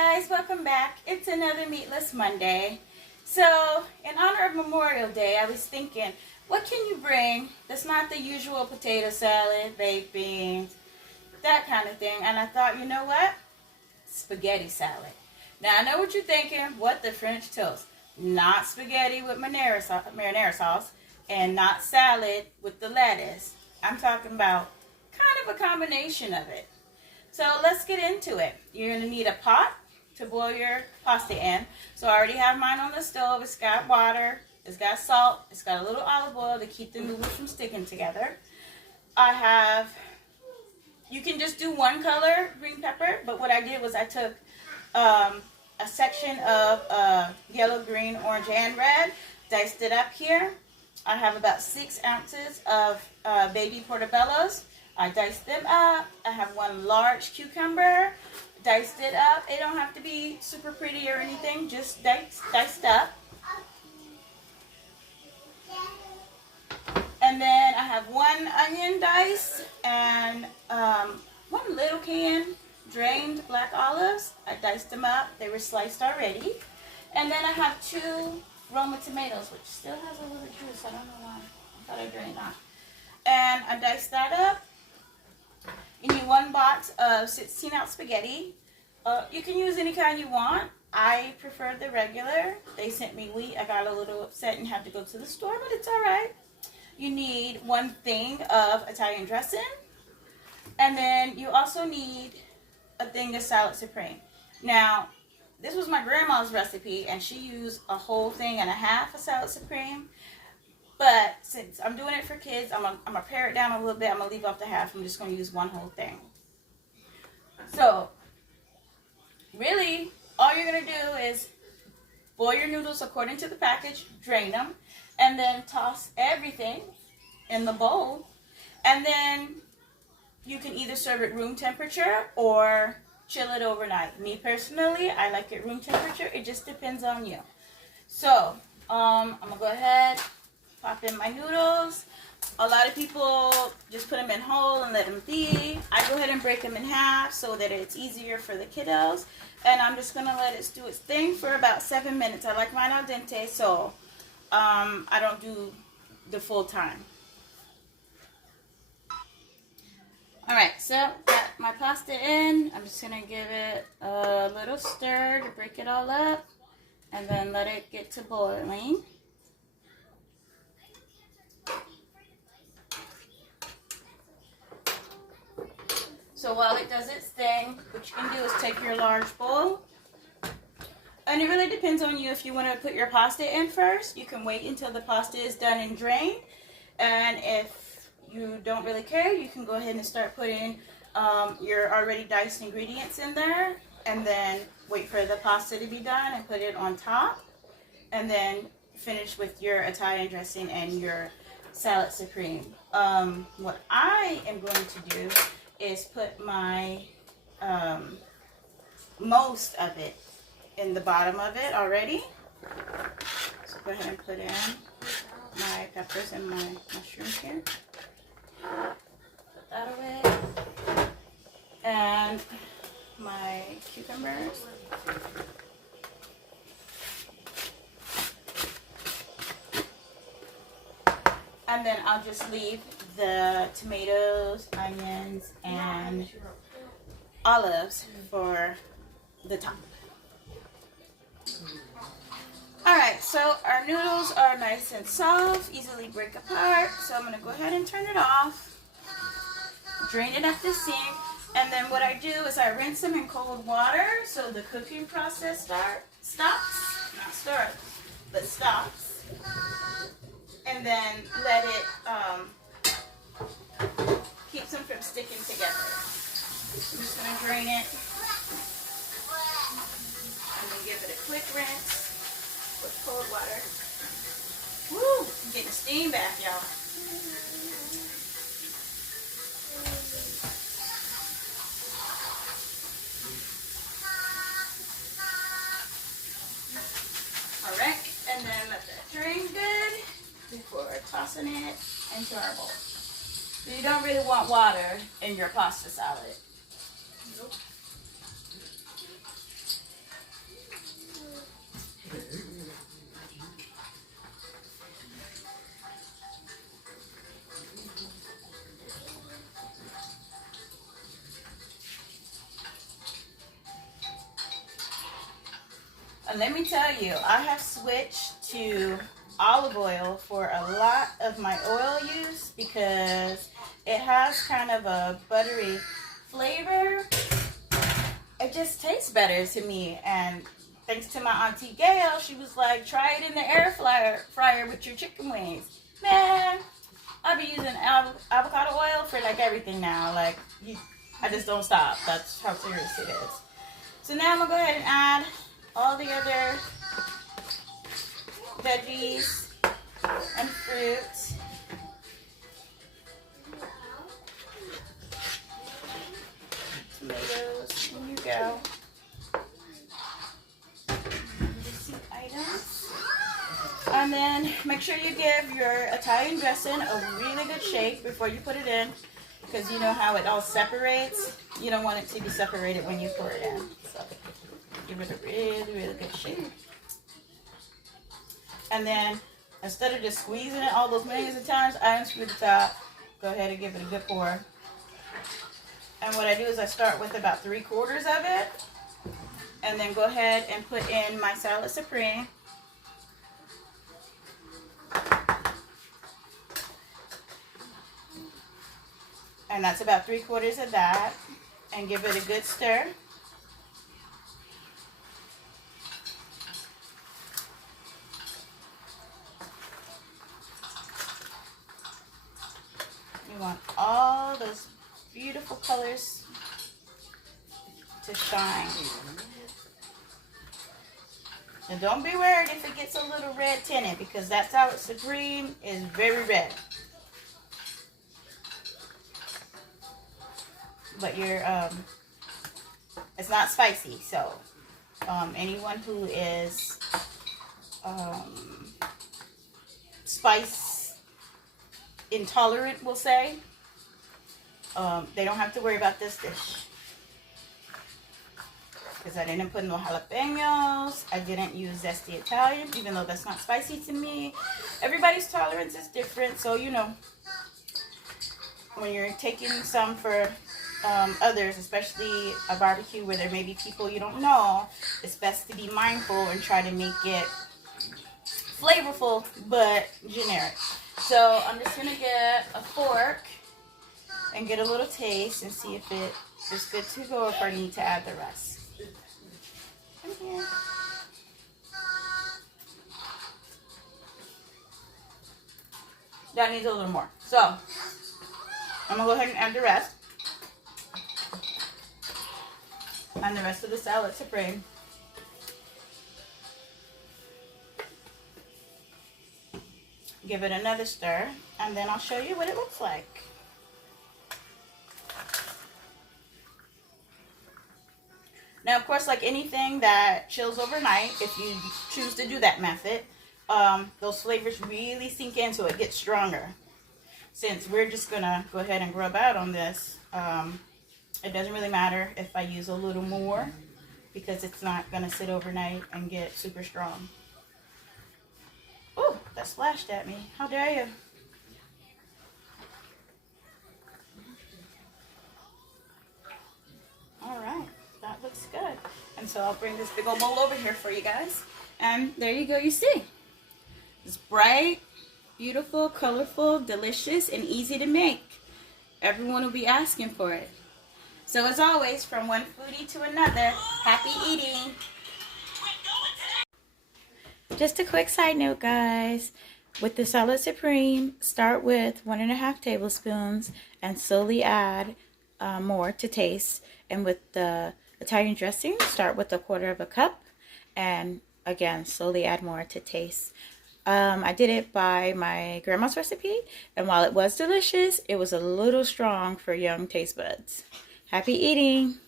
guys, welcome back. It's another Meatless Monday. So, in honor of Memorial Day, I was thinking, what can you bring that's not the usual potato salad, baked beans, that kind of thing? And I thought, you know what? Spaghetti salad. Now, I know what you're thinking. What, the French toast? Not spaghetti with marinara sauce and not salad with the lettuce. I'm talking about kind of a combination of it. So let's get into it. You're going to need a pot to boil your pasta in. So I already have mine on the stove. It's got water, it's got salt, it's got a little olive oil to keep the noodles from sticking together. You can just do one color green pepper, but what I did was I took a section of yellow, green, orange, and red, diced it up here. I have about 6 ounces of baby portobellos. I diced them up. I have 1 large cucumber, diced it up. It don't have to be super pretty or anything, just diced up. And then I have 1 onion diced and 1 little can drained black olives. I diced them up. They were sliced already. And then I have 2 Roma tomatoes, which still has a little juice. I don't know why. I thought I drained that. And I diced that up. You need 1 box of 16-ounce spaghetti. You can use any kind you want. I prefer the regular. They sent me wheat. I got a little upset and had to go to the store, but it's all right. You need 1 thing of Italian dressing. And then you also need a thing of salad supreme. Now, this was my grandma's recipe, and she used a whole thing and a half of salad supreme. But since I'm doing it for kids, I'm gonna pare it down a little bit. I'm gonna leave off the half. I'm just gonna use 1 whole thing. So, really, all you're gonna do is boil your noodles according to the package, drain them, and then toss everything in the bowl. And then you can either serve it room temperature or chill it overnight. Me personally, I like it room temperature. It just depends on you. So, I'm gonna go ahead, pop in my noodles. A lot of people just put them in whole and let them be. I go ahead and break them in half so that it's easier for the kiddos. And I'm just gonna let it do its thing for about 7 minutes. I like mine al dente, so I don't do the full time. Alright, so got my pasta in. I'm just gonna give it a little stir to break it all up and then let it get to boiling. So while it does its thing, what you can do is take your large bowl, and it really depends on you if you want to put your pasta in first. You can wait until the pasta is done and drained, and if you don't really care, you can go ahead and start putting your already diced ingredients in there, and then wait for the pasta to be done and put it on top, and then finish with your Italian dressing and your salad supreme. What I am going to do is put my most of it in the bottom of it already. So go ahead and put in my peppers and my mushrooms here. Put that away. And my cucumbers. And then I'll just leave the tomatoes, onions, and olives for the top. Alright, so our noodles are nice and soft, easily break apart. So I'm going to go ahead and turn it off, drain it at the sink, and then what I do is I rinse them in cold water so the cooking process stops, not starts, but stops. And then let it keeps them from sticking together. I'm just going to drain it and then give it a quick rinse with cold water. Woo! I'm getting the steam back, y'all. Alright, and then let that drain good before tossing it into our bowl. So you don't really want water in your pasta salad. Nope. And let me tell you, I have switched to olive oil for a lot of my oil use because it has kind of a buttery flavor. It just tastes better to me. And thanks to my auntie Gail, she was like, try it in the air fryer with your chicken wings. Man, I be using avocado oil for like everything now. Like, I just don't stop. That's how serious it is. So now I'm gonna go ahead and add all the other veggies and fruits. Tomatoes, here you go. Items. And then make sure you give your Italian dressing a really good shake before you put it in, because you know how it all separates. You don't want it to be separated when you pour it in. So give it a really, really good shake. And then instead of just squeezing it all those millions of times, I unscrew the top. Go ahead and give it a good pour. And what I do is I start with about 3/4 of it. And then go ahead and put in my salad supreme. And that's about 3/4 of that. And give it a good stir. You want all those beautiful colors to shine. And don't be worried if it gets a little red tinted, because that salad supreme is very red. But it's not spicy, so anyone who is spice intolerant, we'll say, they don't have to worry about this dish. Because I didn't put no jalapenos. I didn't use zesty Italian, even though that's not spicy to me. Everybody's tolerance is different, so you know, when you're taking some for others, especially a barbecue where there may be people you don't know, it's best to be mindful and try to make it flavorful but generic. So I'm just going to get a fork and get a little taste and see if it is good to go, or if I need to add the rest. Come here. That needs a little more. So I'm going to go ahead and add the rest. And the rest of the salad supreme. Give it another stir, and then I'll show you what it looks like. Now, of course, like anything that chills overnight, if you choose to do that method, those flavors really sink into it, get stronger. Since we're just gonna go ahead and grub out on this, it doesn't really matter if I use a little more, because it's not gonna sit overnight and get super strong. Oh, that splashed at me. How dare you? All right, that looks good. And so I'll bring this big old bowl over here for you guys. And there you go, you see. It's bright, beautiful, colorful, delicious, and easy to make. Everyone will be asking for it. So as always, from one foodie to another, happy eating. Just a quick side note, guys. With the salad supreme, start with 1.5 tablespoons and slowly add more to taste. And with the Italian dressing, start with 1/4 cup and again slowly add more to taste. I did it by my grandma's recipe, and while it was delicious, it was a little strong for young taste buds. Happy eating!